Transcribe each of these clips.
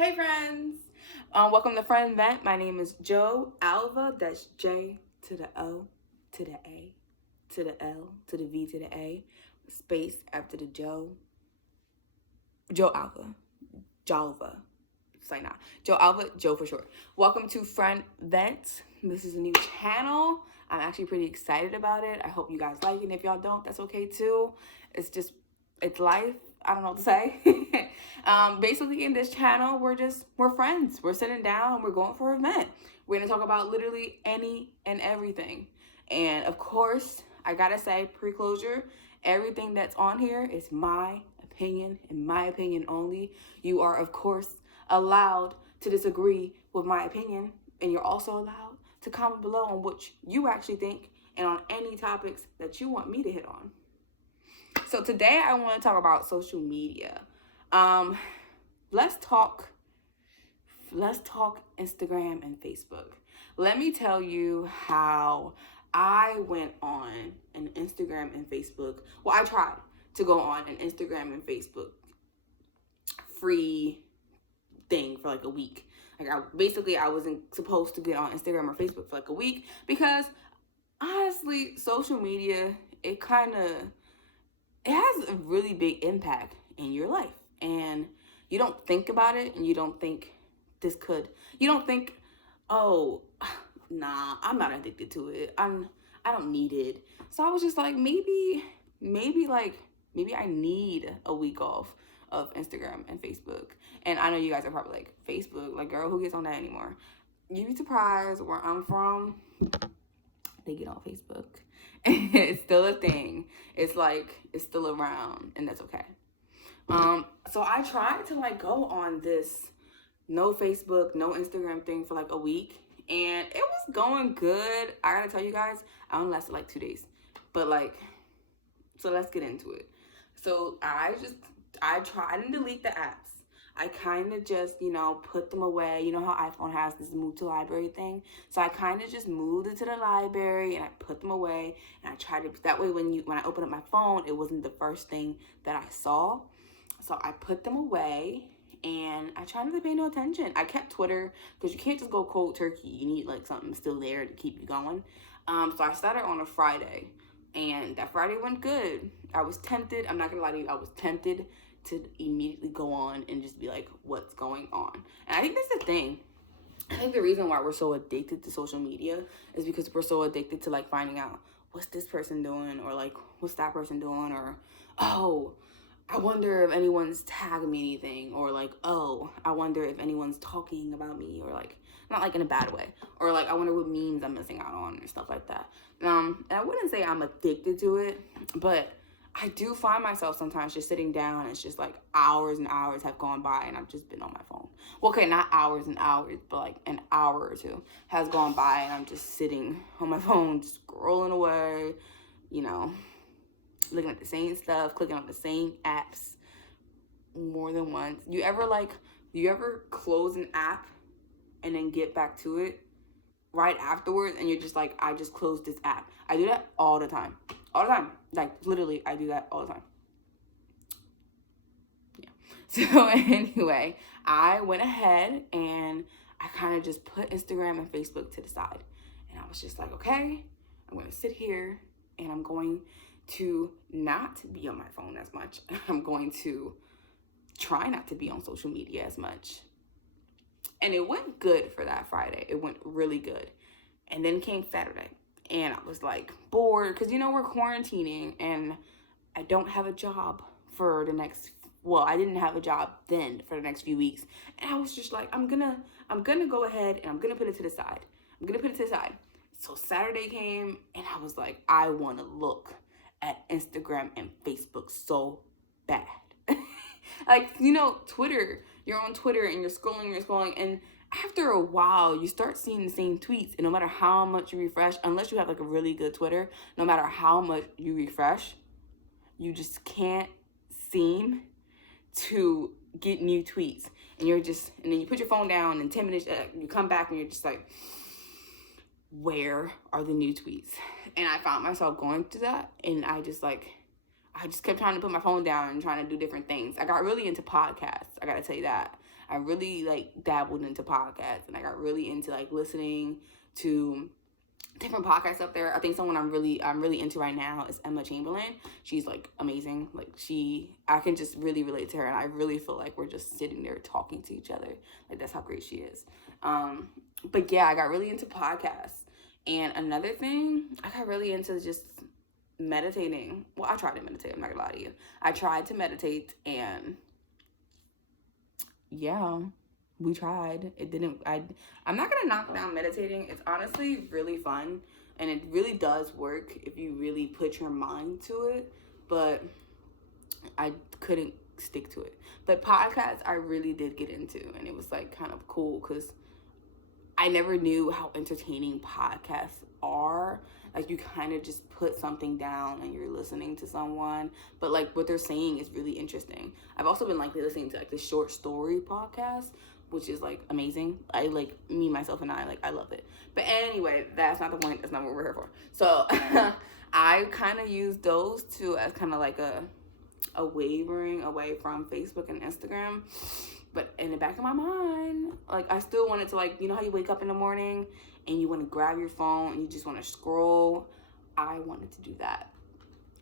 Hey friends! Welcome to Friend Vent. My name is Joe Alva. That's J to the O to the A to the L to the V to the A. Space after the Joe. Joe Alva. Jalva. It's like, nah. Joe Alva, Joe for short. Welcome to Friend Vent. This is a new channel. I'm actually pretty excited about it. I hope you guys like it. And if y'all don't, that's okay too. It's life. I don't know what to say. Basically in this channel, we're friends. We're sitting down and we're going for an event. We're going to talk about literally any and everything. And of course, I gotta say, pre-closure, everything that's on here is my opinion and my opinion only. You are, of course, allowed to disagree with my opinion, and you're also allowed to comment below on what you actually think and on any topics that you want me to hit on. So today I want to talk about social media. Let's talk Instagram and Facebook. Let me tell you how I went on an Instagram and Facebook. Well, I tried to go on an Instagram and Facebook free thing for like a week. I wasn't supposed to get on Instagram or Facebook for like a week because honestly, social media, it has a really big impact in your life, and you don't think about it, and you don't think oh, nah, I'm not addicted to it. I don't need it. So I was just like, maybe I need a week off of Instagram and Facebook. And I know you guys are probably like, Facebook, like, girl, who gets on that anymore? You'd be surprised where I'm from, they get on Facebook. It's still a thing. It's still around, and that's okay. So I tried to like go on this no Facebook, no Instagram thing for like a week, and it was going good. I gotta tell you guys, I only lasted like 2 days, but so let's get into it. So I tried and delete the apps. I kind of just, put them away. You know how iPhone has this move to library thing? So I kind of just moved it to the library and I put them away. And I tried to, that way when I opened up my phone, it wasn't the first thing that I saw. So I put them away and I tried not to pay no attention. I kept Twitter because you can't just go cold turkey. You need like something still there to keep you going. So I started on a Friday and that Friday went good. I was tempted. I'm not gonna lie to you. I was tempted to immediately go on and just be like, what's going on? And I think that's the thing. I think the reason why we're so addicted to social media is because we're so addicted to like finding out what's this person doing, or like what's that person doing, or oh, I wonder if anyone's tagging me anything, or like, oh, I wonder if anyone's talking about me, or like, not like in a bad way, or like I wonder what memes I'm missing out on and stuff like that. And I wouldn't say I'm addicted to it, but I do find myself sometimes just sitting down and it's just like hours and hours have gone by and I've just been on my phone. Well, okay, not hours and hours, but like an hour or two has gone by and I'm just sitting on my phone, scrolling away, looking at the same stuff, clicking on the same apps more than once. You ever close an app and then get back to it right afterwards and you're just like, I just closed this app? I do that all the time. All the time. Like, literally, I do that all the time. Yeah. So, anyway, I went ahead and I kind of just put Instagram and Facebook to the side. And I was just like, okay, I'm going to sit here and I'm going to not be on my phone as much. I'm going to try not to be on social media as much. And it went good for that Friday. It went really good. And then came Saturday. And I was like bored because, we're quarantining and I don't have a job for the next, I didn't have a job then for the next few weeks. And I was just like, I'm gonna go ahead and I'm gonna put it to the side. So Saturday came and I was like, I want to look at Instagram and Facebook so bad. Like, Twitter, you're on Twitter and you're scrolling and after a while, you start seeing the same tweets, and no matter how much you refresh, unless you have like a really good Twitter, no matter how much you refresh, you just can't seem to get new tweets. And then you put your phone down, and 10 minutes, you come back and you're just like, where are the new tweets? And I found myself going to that, and I just kept trying to put my phone down and trying to do different things. I got really into podcasts. I gotta tell you that. I really like dabbled into podcasts, and I got really into like listening to different podcasts up there. I think someone I'm really into right now is Emma Chamberlain. She's like amazing. Like I can just really relate to her, and I really feel like we're just sitting there talking to each other. Like that's how great she is. But yeah, I got really into podcasts. And another thing, I got really into just meditating. Well, I tried to meditate, I'm not gonna lie to you. I tried to meditate, and yeah, we tried. It didn't, I'm not gonna knock down meditating. It's honestly really fun, and it really does work if you really put your mind to it, but I couldn't stick to it. But podcasts I really did get into, and it was like kind of cool because I never knew how entertaining podcasts are. Like you kind of just put something down and you're listening to someone, but like what they're saying is really interesting. I've also been like listening to like the short story podcast, which is like amazing. I like me, myself, and I love it. But anyway, that's not the point. That's not what we're here for. So I kind of use those two as kind of like a wavering away from Facebook and Instagram. But in the back of my mind, like I still wanted to, like, you know how you wake up in the morning and you want to grab your phone and you just want to scroll? I wanted to do that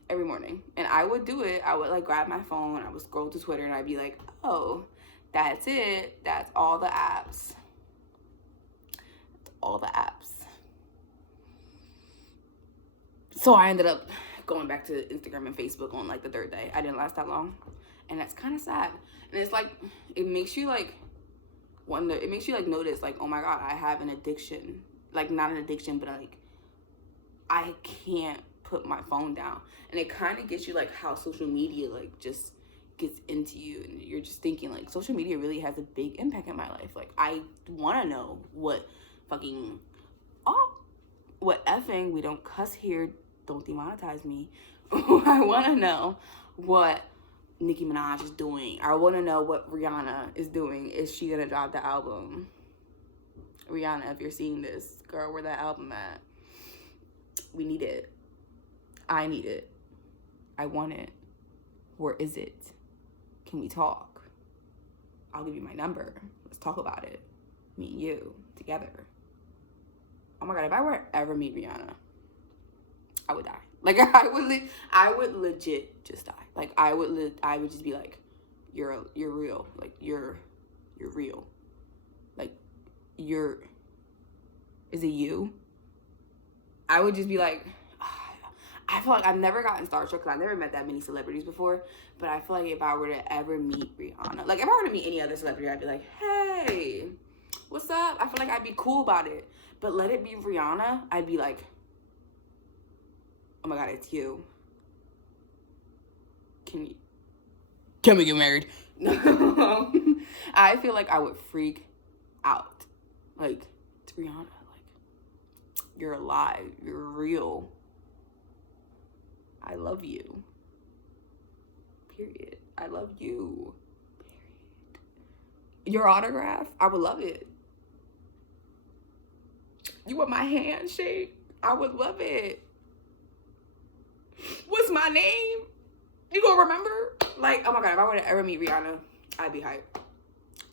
every morning. And I would do it. I would like grab my phone, I would scroll to Twitter, and I'd be like, oh, that's it. That's all the apps. All the apps. So I ended up going back to Instagram and Facebook on like the third day. I didn't last that long. And that's kind of sad. And it's like, it makes you like wonder, it makes you like notice like, oh my God, I have an addiction. Like not an addiction, but like I can't put my phone down. And it kind of gets you like how social media like just gets into you, and you're just thinking like social media really has a big impact in my life. Like I want to know what fucking, what effing, we don't cuss here, don't demonetize me. I want to know what Nicki Minaj is doing. I want to know what Rihanna is doing. Is she gonna drop the album? Rihanna, if you're seeing this, girl, where that album at? We need it. I need it. I want it. Where is it? Can we talk? I'll give you my number. Let's talk about it. Me and you together. Oh my God, if I were to ever meet Rihanna, I would die. Like I would legit just die. Like I would just be like, you're real. Like you're real. Like is it you? I would just be like, I feel like I've never gotten starstruck because I've never met that many celebrities before. But I feel like if I were to ever meet Rihanna, like if I were to meet any other celebrity, I'd be like, hey, what's up? I feel like I'd be cool about it. But let it be Rihanna, I'd be like, oh my God, it's you. Can we get married? No. I feel like I would freak out. Like, it's Rihanna. Like, you're alive. You're real. I love you. Period. I love you. Period. Your autograph? I would love it. You want my handshake? I would love it. What's my name? You gonna remember? Like, oh my God, if I were to ever meet Rihanna, I'd be hyped.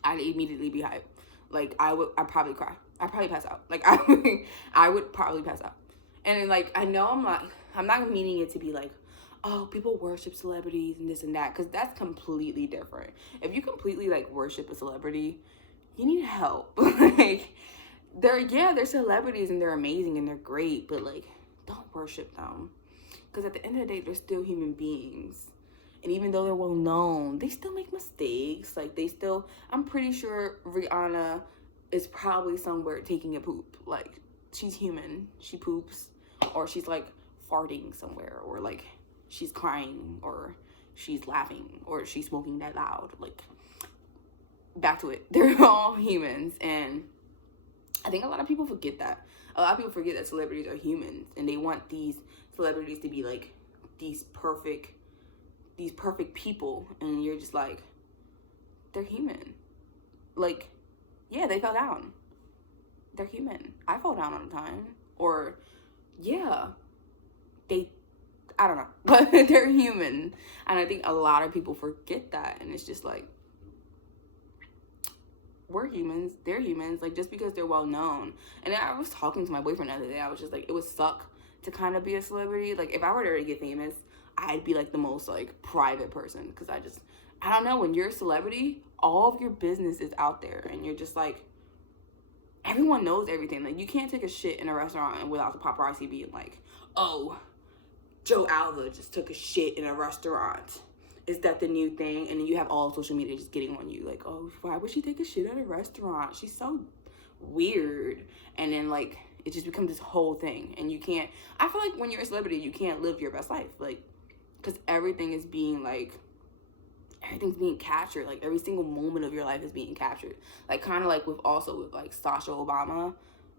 I'd immediately be hyped. Like, I'd probably cry. I'd probably pass out. Like, I would probably pass out. And then, like, I know I'm not meaning it to be like, oh, people worship celebrities and this and that, because that's completely different. If you completely, like, worship a celebrity, you need help. Like, they're celebrities and they're amazing and they're great, but, like, don't worship them. Because at the end of the day, they're still human beings. And even though they're well known, they still make mistakes. Like, I'm pretty sure Rihanna is probably somewhere taking a poop. Like, she's human. She poops. Or she's, like, farting somewhere. Or, like, she's crying. Or she's laughing. Or she's smoking that loud. Like, back to it. They're all humans. And I think a lot of people forget that. A lot of people forget that celebrities are humans. And they want these celebrities to be, like, these perfect people, and you're just like, they're human. Like, yeah, they fell down. They're human. I fall down all the time. Or, yeah, I don't know, but they're human. And I think a lot of people forget that, and it's just like, we're humans, they're humans, like just because they're well known. And then I was talking to my boyfriend the other day, I was just like, it would suck to kind of be a celebrity. Like if I were to get famous, I'd be like the most like private person, because I don't know, when you're a celebrity, all of your business is out there, and you're just like, everyone knows everything. Like you can't take a shit in a restaurant without the paparazzi being like, oh, Joe Alva just took a shit in a restaurant. Is that the new thing? And then you have all social media just getting on you, like, oh, why would she take a shit at a restaurant? She's so weird. And then like it just becomes this whole thing, and you can't. I feel like when you're a celebrity, you can't live your best life, like, because everything's being captured. Like every single moment of your life is being captured. Like kind of like with like Sasha Obama.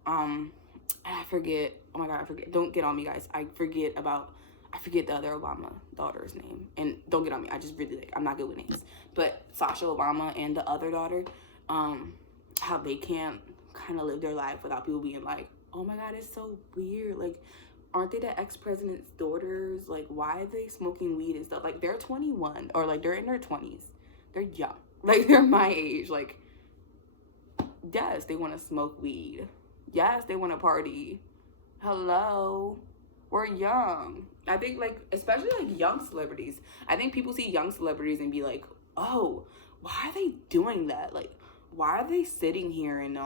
I forget. Oh my god, I forget. Don't get on me, guys. I forget the other Obama daughter's name. And don't get on me. I just really I'm not good with names. But Sasha Obama and the other daughter, how they can't kind of live their life without people being like, oh my god, it's so weird. Like, aren't they the ex-president's daughters? Like, why are they smoking weed and stuff? Like, they're 21, or like they're in their 20s. They're young. Like, they're my age. Like, yes, they want to smoke weed. Yes, they want to party. Hello. We're young. I think, like, especially like young celebrities, I think people see young celebrities and be like, oh, why are they doing that? Like, why are they sitting here and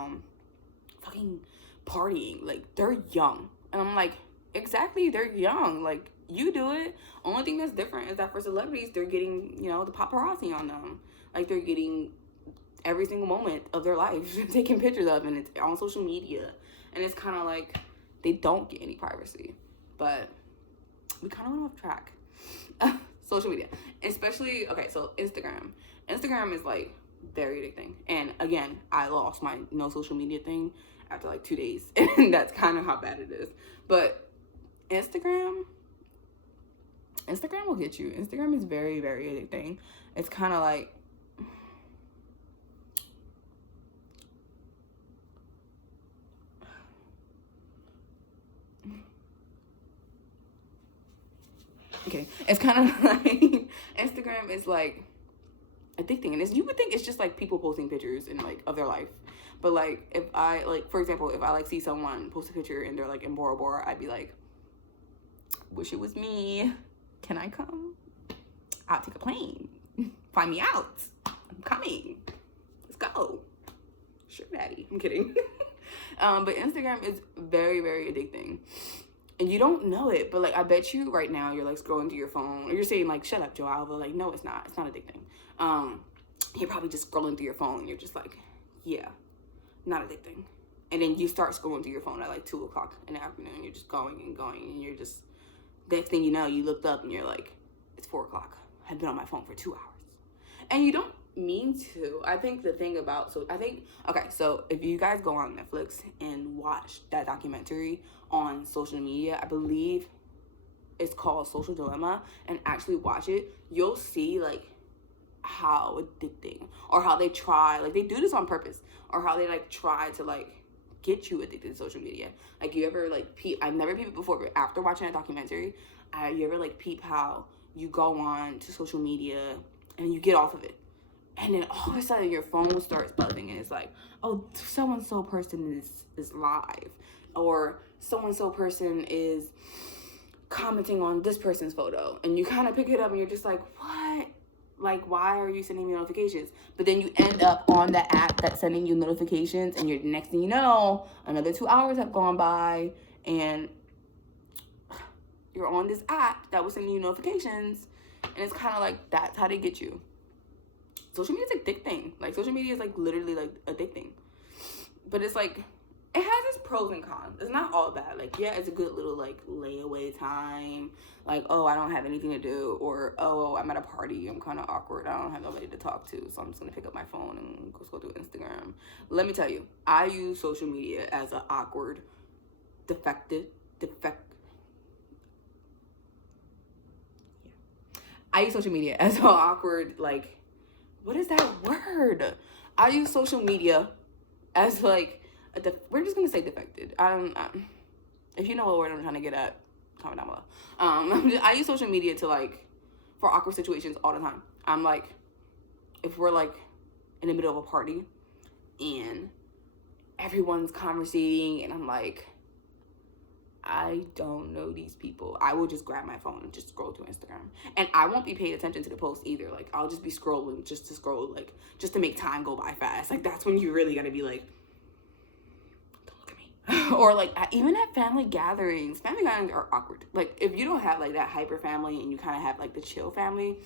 fucking partying? Like, they're young. And I'm like, exactly, they're young. Like, you do it. Only thing that's different is that for celebrities, they're getting, you know, the paparazzi on them. Like, they're getting every single moment of their life taking pictures of, and it's on social media. And it's kind of like they don't get any privacy. But we kind of went off track. Social media, especially, okay, so Instagram is like very addicting. And again, I lost my no social media thing after like 2 days, and that's kind of how bad it is. But Instagram will get you. Instagram is very, very addicting. It's kind of like, okay, it's kind of like Instagram is like addicting, and you would think it's just like people posting pictures and like of their life, but like if I like, for example, if I like see someone post a picture and they're like in Bora Bora, I'd be like, wish it was me. Can I come? I'll take a plane. Find me out. I'm coming. Let's go. Sure, daddy. I'm kidding. But Instagram is very, very addicting. And you don't know it, but like I bet you right now you're like scrolling through your phone, or you're saying like, shut up, Joe Alva. Like, no, it's not. It's not addicting. You're probably just scrolling through your phone and you're just like, yeah, not addicting. And then you start scrolling through your phone at like 2 o'clock in the afternoon. You're just going and going, and you're just, next thing you know, you looked up and you're like, it's 4 o'clock. I've been on my phone for 2 hours. And you don't mean to. I think the thing about, okay, so if you guys go on Netflix and watch that documentary on social media, I believe it's called Social Dilemma, and actually watch it, you'll see like how addicting, or how they try, like they do this on purpose, or how they like try to like get you addicted to social media. Like, you ever like peep, I've never peeped it before, but after watching that documentary, you ever like peep how you go on to social media and you get off of it, and then all of a sudden your phone starts buzzing and it's like, oh, so-and-so person is live, or so-and-so person is commenting on this person's photo, and you kind of pick it up and you're just like, what? Like, why are you sending me notifications? But then you end up on the app that's sending you notifications, and you're, next thing you know, another 2 hours have gone by, and you're on this app that was sending you notifications, and it's kind of like, that's how they get you. Social media is addicting. Like, social media is like literally like addicting. But it's like, it has its pros and cons. It's not all bad. Like, yeah, it's a good little like layaway time. Like, oh, I don't have anything to do, or oh, I'm at a party, I'm kind of awkward, I don't have nobody to talk to, so I'm just gonna pick up my phone and go scroll through Instagram. Let me tell you, I use social media as an awkward, I use social media as an awkward, like, what is that word? I use social media as like we're just gonna say defected. If you know what word I'm trying to get at, comment down below. I use social media to like, for awkward situations all the time. I'm like, if we're like in the middle of a party and everyone's conversating, and I'm like, I don't know these people. I will just grab my phone and just scroll through Instagram. And I won't be paying attention to the post either. Like, I'll just be scrolling just to scroll, like, just to make time go by fast. Like, that's when you really gotta be like, don't look at me. Or, like, even at family gatherings are awkward. Like, if you don't have, like, that hyper family and you kind of have, like, the chill family,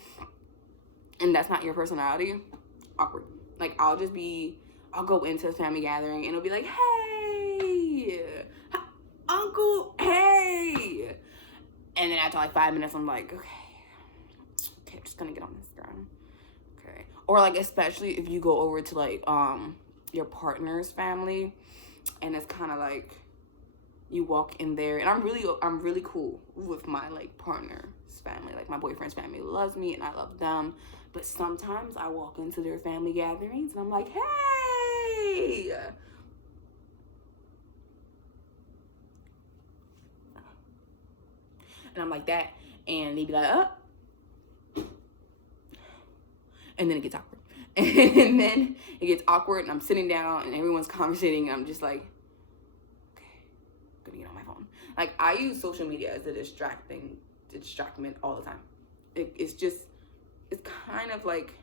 and that's not your personality, awkward. Like, I'll go into a family gathering and it'll be like, hey, uncle, hey. And then after like 5 minutes, I'm like, okay, I'm just gonna get on Instagram. Okay. Or like, especially if you go over to like your partner's family, and it's kind of like you walk in there, and I'm really cool with my like partner's family. Like, my boyfriend's family loves me and I love them. But sometimes I walk into their family gatherings and I'm like, hey. And I'm like that, and they be like, and then it gets awkward. And then it gets awkward, and I'm sitting down, and everyone's conversating, and I'm just like, okay, I'm gonna get on my phone. Like, I use social media as a distraction all the time. It's kind of like,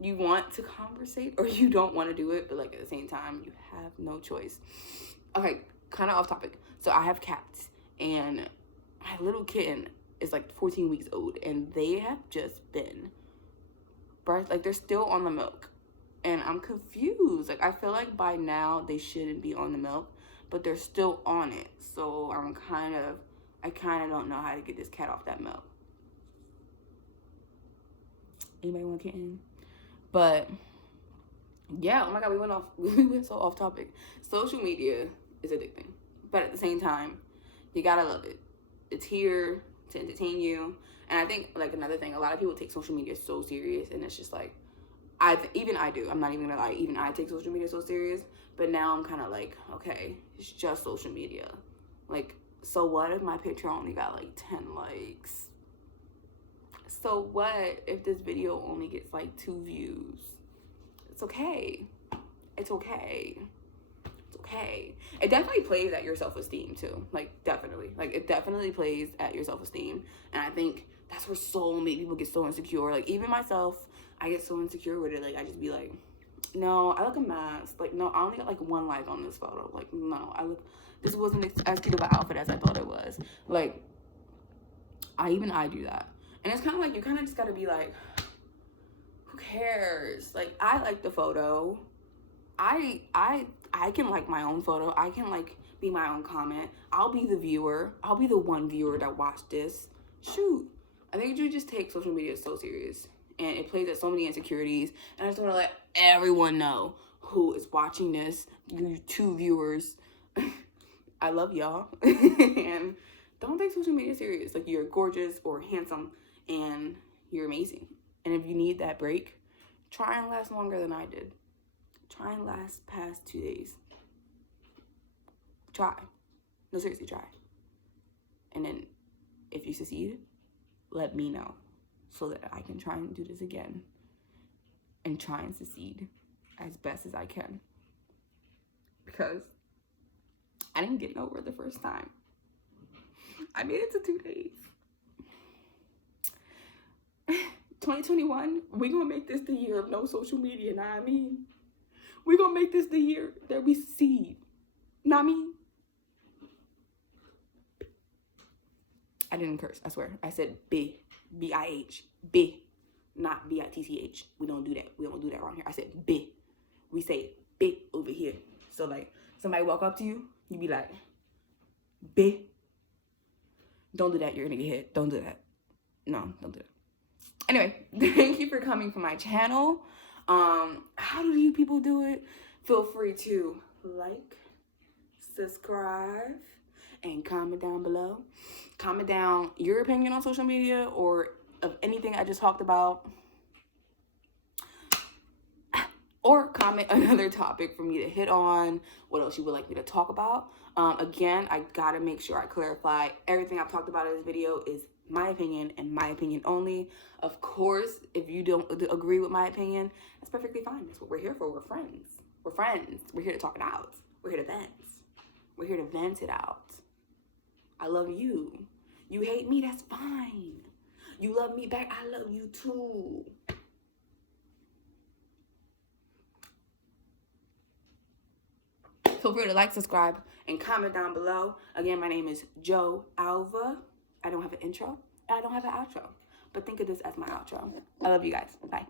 you want to conversate or you don't want to do it, but like at the same time, you have no choice. Okay, kind of off topic. So I have cats, and my little kitten is like 14 weeks old, and they have just been like, they're still on the milk, and I'm confused. Like, I feel like by now they shouldn't be on the milk, but they're still on it. So I kind of don't know how to get this cat off that milk. Anybody want a kitten? But yeah, oh my god, we went so off topic. Social media is addicting, but at the same time, you gotta love it. It's here to entertain you. And I think, like, another thing, a lot of people take social media so serious, and it's just like, even I do. I'm not even gonna lie. Even I take social media so serious, but now I'm kind of like, okay, it's just social media. Like, so what if my picture only got like 10 likes? So what if this video only gets like 2 views? It's okay. It's okay. It's okay. It definitely plays at your self-esteem too. Like, definitely. Like, it definitely plays at your self-esteem. And I think that's where so many people get so insecure. Like, even myself, I get so insecure with it. Like, I just be like, no, I look a mess. Like, no, I only got like 1 like on this photo. Like, no, this wasn't as cute of an outfit as I thought it was. Like, I do that. And it's kind of like, you kind of just got to be like, who cares? Like, I like the photo. I can like my own photo. I can like be my own comment. I'll be the viewer. I'll be the one viewer that watched this. Shoot. I think you just take social media so serious, and it plays at so many insecurities. And I just want to let everyone know who is watching this, you 2 viewers. I love y'all. And don't take social media serious. Like, you're gorgeous or handsome, and you're amazing. And if you need that break, try and last longer than I did. Try and last past 2 days. Try. No, seriously, try. And then if you succeed, let me know so that I can try and do this again and try and succeed as best as I can. Because I didn't get nowhere the first time. I made it to 2 days. 2021, we gonna make this the year of no social media, know what I mean? We gonna make this the year that we succeed, know what I mean? I didn't curse, I swear. I said B, B-I-H, B, not B-I-T-C-H. We don't do that. We don't do that around here. I said B. We say B over here. So, like, somebody walk up to you, you be like, B. Don't do that. You're gonna get hit. Don't do that. No, don't do that. Anyway, thank you for coming to my channel. How do you people do it? Feel free to like, subscribe, and comment down below. Comment down your opinion on social media or of anything I just talked about. Or comment another topic for me to hit on. What else you would like me to talk about? Again, I gotta make sure I clarify everything I've talked about in this video is my opinion and my opinion only. Of course, if you don't agree with my opinion, that's perfectly fine. That's what we're here for. We're friends. We're friends. We're here to talk it out. We're here to vent. We're here to vent it out. I love you. You hate me, that's fine. You love me back, I love you too. Feel free to like, subscribe, and comment down below. Again, my name is Jo Alva. I don't have an intro, and I don't have an outro. But think of this as my outro. I love you guys. Bye.